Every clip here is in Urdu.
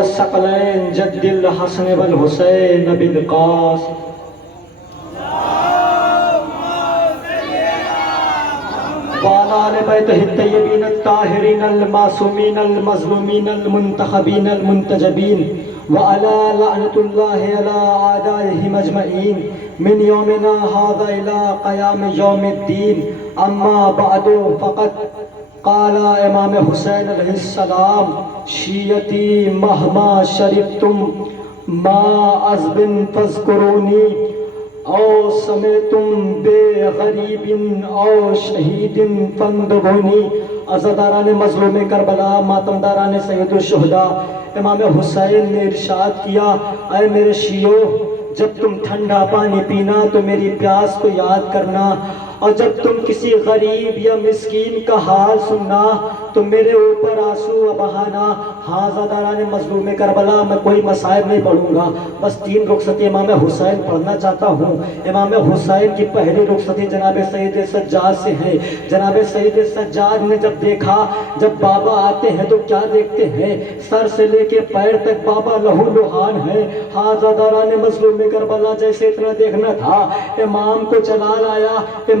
الثقلين جد الحسن والحسين بالقاسم وعلى آل بيته الطيبين الطاهرين المعصومين المظلومين المنتخبين المنتجبين وعلى لعنة الله على أعدائهم أجمعين من يومنا هذا إلى قيام يوم الدين. أما بعد فقد قال امام حسین علیہ السلام شیعتی مہما شربتم ما عذب فاذکرونی او سمعتم بے غریب او شہید فاندبونی. عزاداران مظلوم کربلا، ماتمداران سید الشہداء، امام حسین نے ارشاد کیا اے میرے شیعو، جب تم ٹھنڈا پانی پینا تو میری پیاس کو یاد کرنا، اور جب تم کسی غریب یا مسکین کا حال سننا تو میرے اوپر آنسو بہانا. ہاں زاداران مظلوم کربلا، میں کوئی مصائب نہیں پڑھوں گا، بس 3 رخصتی امام حسین پڑھنا چاہتا ہوں. امام حسین کی پہلی رخصتی جناب سید سجاد سے ہے. جناب سید سجاد نے جب دیکھا، جب بابا آتے ہیں تو کیا دیکھتے ہیں؟ سر سے لے کے پیر تک بابا لہو لہان ہے. ہاں زاداران مظلوم کربلا، جیسے اتنا دیکھنا تھا، امام کو جلال آیا.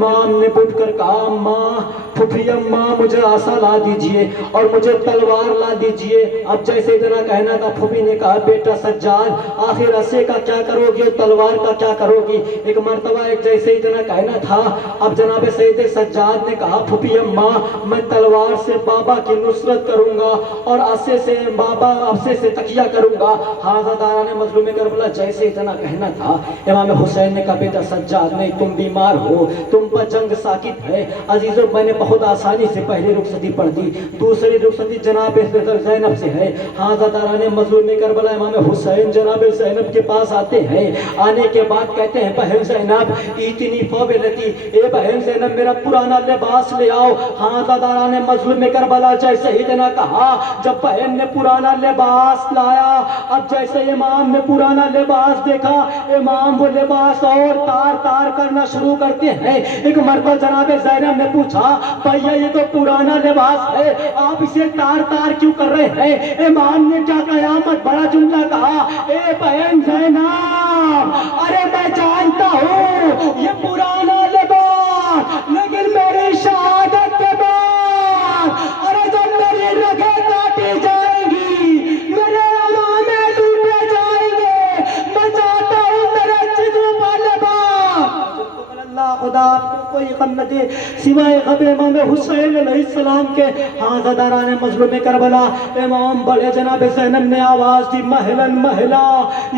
امام نے اٹھ کر کہا اماں، پھپھی اماں، مجھے عصا لا دیجئے اور مجھے تلوار لا دیجئے. اب جیسے اتنا کہنا تھا، پھپھی نے کہا بیٹا سجاد، آخر عصے کا کیا کرو گی اور تلوار کا کیا کرو گی؟ ایک مرتبہ ایک جیسے اتنا کہنا تھا. اب جناب سید سجاد نے کہا پھپھی اماں، میں تلوار سے بابا کی نصرت کروں گا اور عصے سے بابا عصے سے تکیہ کروں گا. حاضران مظلوم کربلا، جیسے اتنا کہنا تھا، امام حسین نے کہا بیٹا سجاد، نہیں، تم بیمار ہو، تم پر جنگ ساکت ہے. عزیزو، میں نے بہت آسانی سے پہلی رخصتی پڑھ دی. دوسری رخصتی جناب زینب سے ہے. حاضران مظلوم کربلا، امام حسین جناب زینب کے پاس آتے ہیں. آنے کے بعد کہتے ہیں بہن زینب ایتنی فوبلتی، اے بہن زینب میرا پرانا لباس لے آؤ. حاضران مظلوم کربلا، جیسے ہی اتنا کہا، جب بہن نے پرانا لباس لایا، اب جیسے امام نے پرانا لباس دیکھا، امام وہ لباس اور تار تار کرنا شروع کرتے ہیں. ایک مرتبہ جناب زینب نے پوچھا بھیا یہ تو پرانا لباس ہے، آپ اسے تار تار کیوں کر رہے ہیں؟ امام نے کیا قیامت بڑا جملہ کہا، اے بہن زینب، ارے میں جانتا ہوں یہ پرانا لباس، لیکن میری شہادت کے بعد ارے جب میری رگیں کاٹی جائیں گی، میرے امامے لوٹے جائیں گے، میں چاہتا ہوں میرے جسم پر لباس. اللہ خدا آپ کو کوئی غم نہ دے سوائے غم امام حسین علیہ السلام کے. حاضران مظلوم کربلا، امام بڑے جناب زینب نے آواز دی مہلا مہلا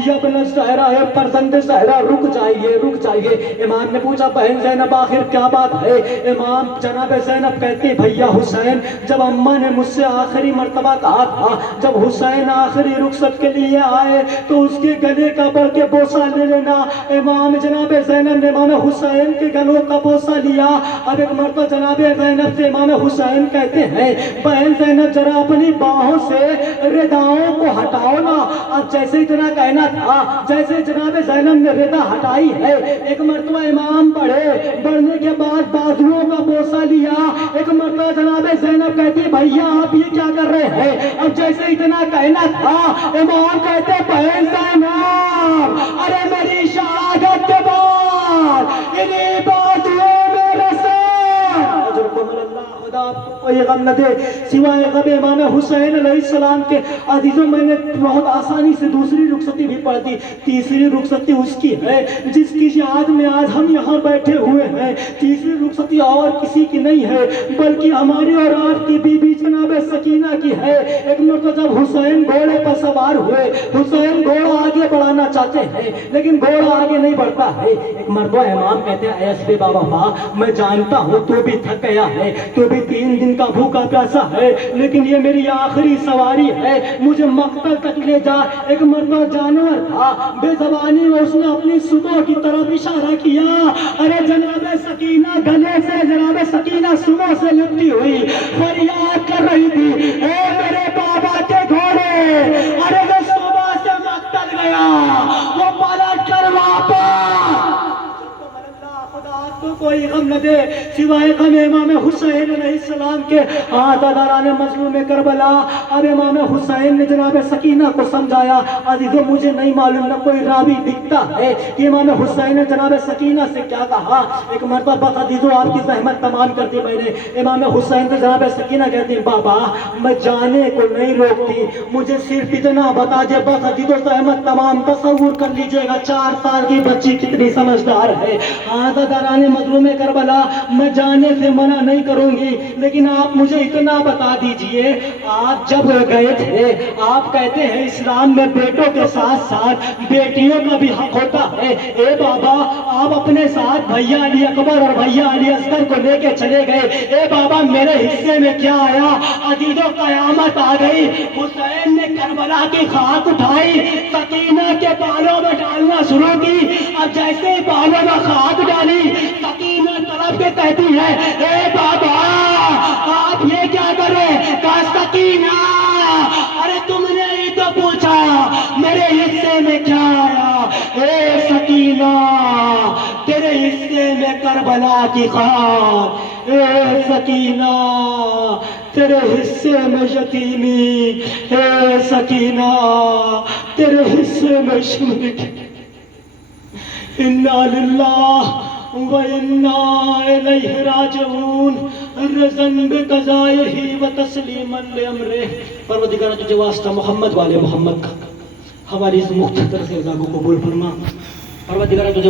یبن زہرا، فرزند زہرا، رک جائیے رک جائیے. امام نے پوچھا بہن زینب آخر کیا بات ہے؟ امام جناب زینب کہتی بھیا حسین، جب اماں نے مجھ سے آخری مرتبہ کہا تھا جب حسین آخری رخصت کے لیے آئے تو اس کے گلے کا بڑھ کے بوسہ لے لینا. امام جناب زینب نے امام حسین کے گلوں کا بوسہ لیا. اب ایک مرتبہ جناب زینب سے امام حسین کہتے ہیں بہن زینب ذرا اپنی باہوں سے رداؤں کو ہٹاؤ نا. اب جیسے اتنا کہنا تھا، جیسے جناب زینب نے ردا ہٹائی ہے، ایک مرتبہ امام بڑھنے کے بعد بازوؤں کا بوسہ لیا. ایک مرتبہ جناب زینب کہتی بھیا آپ یہ کیا کر رہے ہیں؟ اب جیسے اتنا کہنا تھا، امام کہتے بہن زینب، ارے میری شہادت کے بعد انہیں بازوؤں میں رسے. اللہ خدا آپ کو کوئی غم نہ دے سوائے غم امام حسین علیہ السلام کے. عزیزوں، میں نے بہت آسانی سے دوسری رخصتی بھی پڑھ دی. تیسری رخصتی اس کی ہے جس کی یاد میں آج ہم یہاں بیٹھے ہوئے ہیں. تیسری رخصتی اور کسی کی نہیں ہے بلکہ ہماری اور آپ کی بی بی جناب سکینہ کی ہے. ایک مرتبہ جب حسین گھوڑے پر سوار ہوئے، حسین گھوڑا آگے بڑھانا چاہتے ہیں لیکن گھوڑا آگے نہیں بڑھتا ہے. ایک مرتبہ امام کہتے ہیں اے بابا، میں جانتا ہوں تو بھی تھک گیا ہے، تو بھی 3 دن کا بھوکا پیاسا ہے، لیکن یہ میری آخری سواری ہے، مجھے مقتل تک لے جا. ایک مرتبہ جانور تھا، بے زبانی میں اس نے اپنی سمو کی طرف اشارہ کیا. ارے جناب سکینہ گلے سے، جناب سکینہ سمو سے لپٹی ہوئی فریاد کر رہی تھی اے میرے بابا کے گھوڑے، ارے جو صبح سے مقتل گیا وہ پلٹ کر واپس. خدا آپ کو کو کوئی غم نہ دے سوائے غم امام حسین علیہ السلام کے۔ عزاداران مظلوم کربلا، اب امام حسین نے جناب سکینہ کو سمجھایا۔ عزیزوں مجھے نہیں معلوم نہ کوئی راوی دکھتا ہے کہ امام حسین نے جناب سکینہ سے کیا کہا۔ ایک مرتبہ عزیزوں آپ کی زحمت تمام کر دی میں نے، امام حسین سے جناب سکینہ کہتی بابا میں جانے کو نہیں روکتی، مجھے صرف اتنا بتا دے بس۔ عزیزوں زحمت تمام، تصور کر لیجئے گا 4 سال کی بچی کتنی سمجھدار ہے۔ عزاداران مظلوم کربلا، میں جانے سے منع نہیں کروں گی، لیکن آپ مجھے اتنا بتا دیجئے آپ جب گئے تھے، آپ کہتے ہیں اسلام میں بیٹوں کے ساتھ ساتھ بیٹیوں کا بھی حق ہوتا ہے۔ اے بابا آپ اپنے ساتھ بھیا علی اکبر اور بھیا علی اصغر کو لے کے چلے گئے، اے بابا میرے حصے میں کیا آیا؟ عزیزوں قیامت آ گئی، حسین نے کربلا کی خاک اٹھائی، سکینہ کے بالوں میں ڈالنا شروع کی۔ اب جیسے بالوں میں خاک ڈالی، سکینہ طرف کے کہتی ہے اے بابا آپ یہ کیا کرے؟ کہا سکینہ ارے تم نے ہی تو پوچھا میرے حصے میں کیا آیا؟ اے سکینہ تیرے حصے میں کربلا کی خاک، اے سکینہ تیرے حصے میں یتیمی، اے سکینہ تیرے حصے میں شرک۔ انا للہ وَإِنَّا إِلَيْهِ رَاجِعُونَ رضاً بِقَضَائِهِ وَتَسْلِيمًا لِأَمْرِهِ۔ پروردگار تجھے واسطہ محمد والے محمد کا ہماری اس مختصر سے رضا کو قبول فرما۔ پروردگار تجھے